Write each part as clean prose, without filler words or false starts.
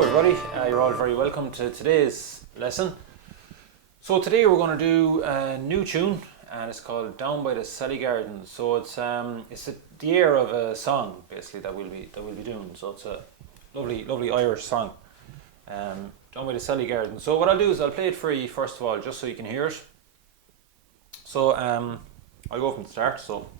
Hello everybody, you're all very welcome to today's lesson. So today we're going to do a new tune and it's called Down by the Salley Garden. So it's the air of a song basically that we'll be doing. So it's a lovely Irish song, Down by the Salley Garden. So what I'll do is I'll play it for you first of all just so you can hear it. So I'll go from the start. So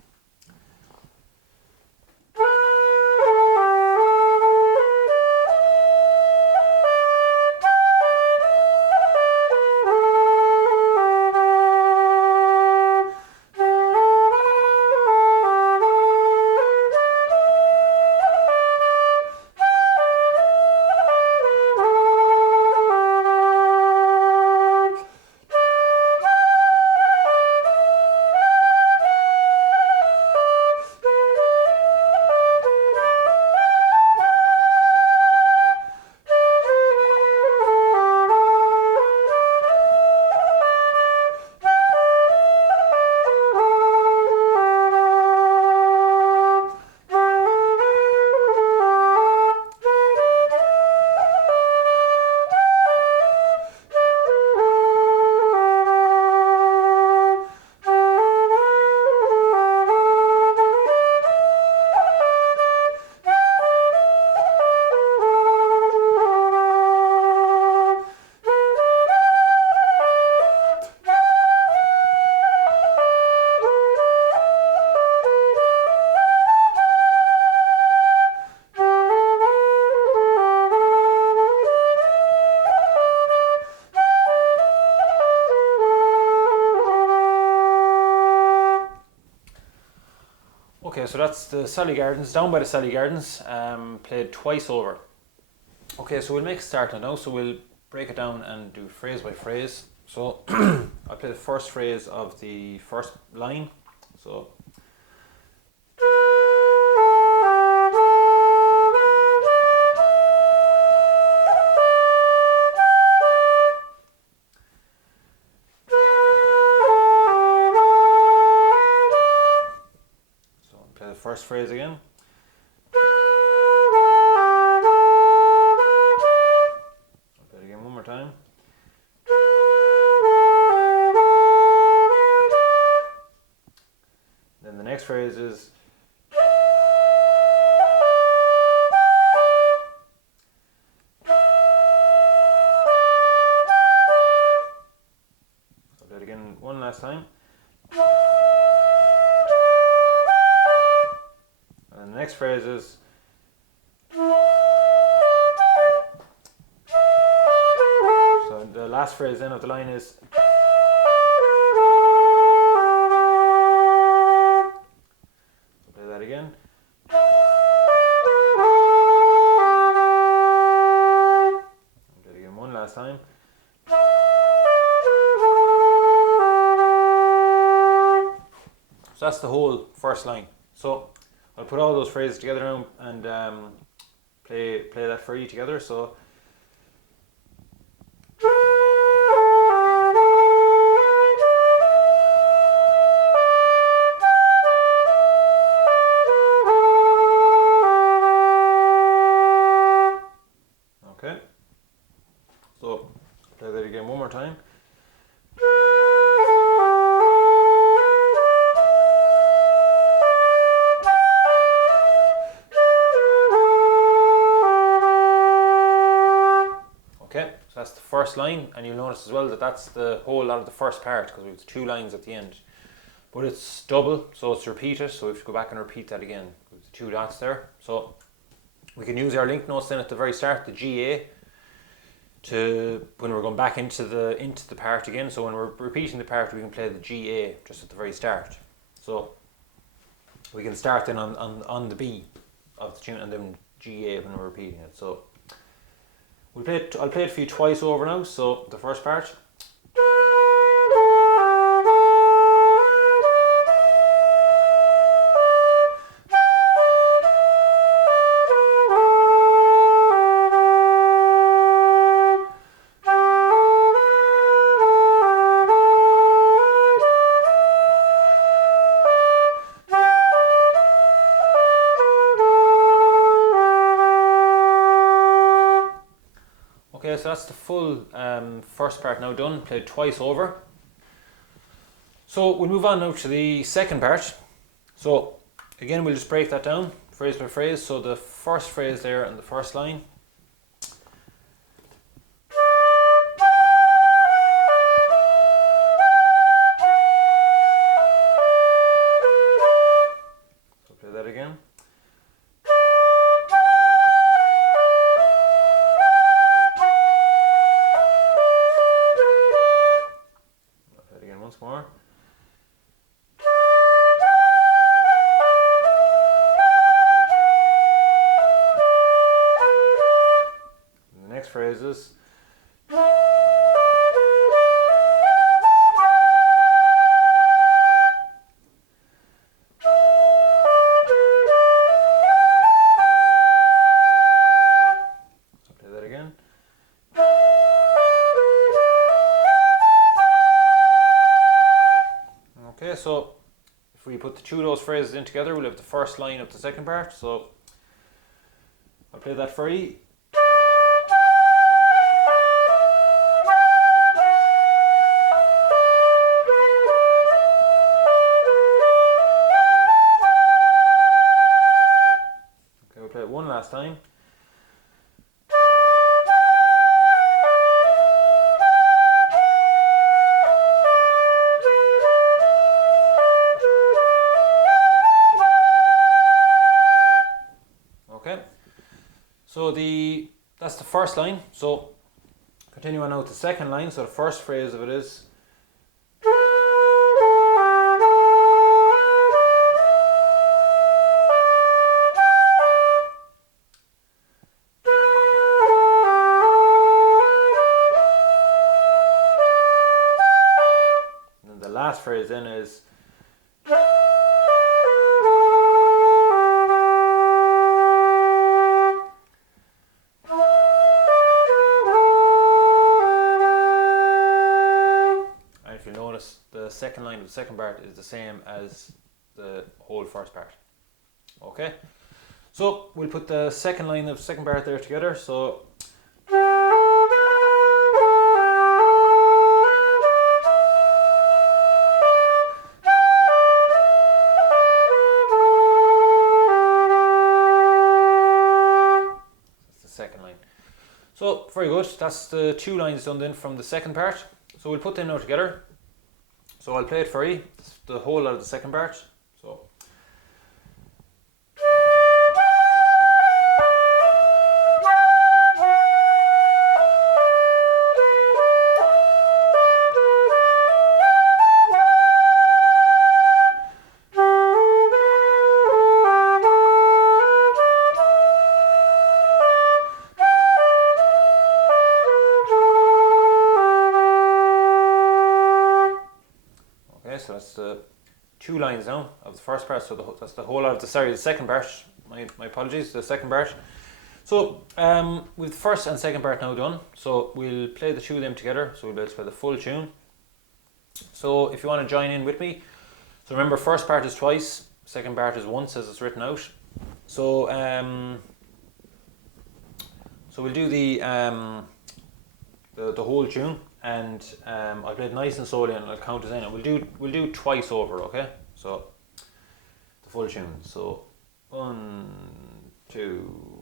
okay, so that's the Salley Gardens, Down by the Salley Gardens, played twice over. Okay, so we'll make a start now, so we'll break it down and do phrase by phrase. So I'll play the first phrase of the first line. So first phrase again. I'll play it again one more time. Then the next phrase is I'll play it again one last time. And the next phrase is so the last phrase then of the line is so play that again. I'll play it again one last time. So that's the whole first line. So I'll put all those phrases together now and play that for you together. So okay. So play that again one more time. That's the first line, and you'll notice as well that that's the whole lot of the first part because we have two lines at the end. But it's double, so it's repeated, so we have to go back and repeat that again with the two dots there. So we can use our link notes then at the very start, the GA, to when we're going back into the part again. So when we're repeating the part, we can play the GA just at the very start. So we can start then on the B of the tune and then GA when we're repeating it. So I'll play it for you twice over now. So the first part. so that's the full first part now done, played twice over. So we'll move on now to the second part. So again, we'll just break that down phrase by phrase. So the first phrase there and the first line. So play that again. Play it again once more. Phrases. So play that again. Okay, so if we put the two of those phrases in together, we'll have the first line of the second part. So I'll play that for you. Play it one last time. Okay, so that's the first line. So continue on now to the second line. So the first phrase of it is last phrase then is and if you notice, the second line of the second part is the same as the whole first part. Okay, so we'll put the second line of the second part there together. So So, very good. That's the two lines done then from the second part. So we'll put them now together. So I'll play it for you, the whole lot of the second part. So. So that's the two lines now of the first part. So that's the whole lot of the second part. My apologies, the second part. So with the first and second part now done. So we'll play the two of them together. So we'll be able to play the full tune. So if you want to join in with me, so remember, first part is twice, second part is once as it's written out. So so we'll do the whole tune. And I'll play it nice and slowly, and I'll count us in. And we'll do twice over, okay? So the full tune. So 1, 2.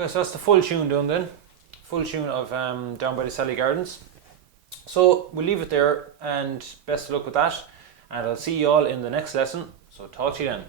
Okay, so that's the full tune done then. Full tune of Down by the Salley Gardens. So we'll leave it there, and best of luck with that. And I'll see you all in the next lesson. So talk to you then.